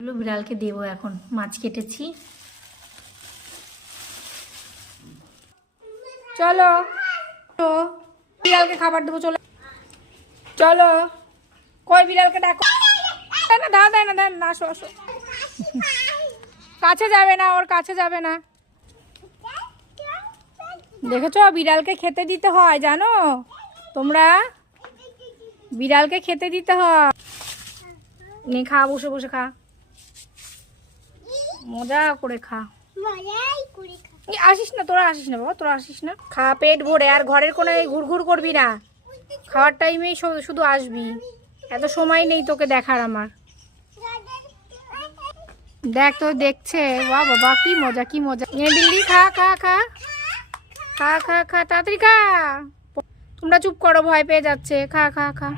বিড়ালকে দেবো এখন, মাছ কেটেছি। চলো বিড়ালকে খাবার দেবো, চলো চলো। কই বিড়ালকে ডাকো না, দাও দেয় না, দেয় না, আসো আসো। কাছে যাবে না, ওর কাছে যাবে না। দেখেছো বিড়ালকে খেতে দিতে হয়, জানো তোমরা? বিড়ালকে খেতে দিতে হয়। নে খা, বসে বসে খা, মজা করে খা। আসিস না, তোরা আসিস না বাবা, তোরা আসিস না। খা পেট ভরে, আর ঘরের কোনায় ঘুরঘুর করবি না। খাওয়ার টাইমেই শুধু আসবি, এত সময় নেই তোকে দেখার আমার। দেখ তো দেখছে, বাহ বাবা কি মজা কি মজা। এ বিল্লি খা খা খা খা খা খা, তাড়াতাড়ি খা। তোমরা চুপ করো, ভয় পেয়ে যাচ্ছে। খা খা খা।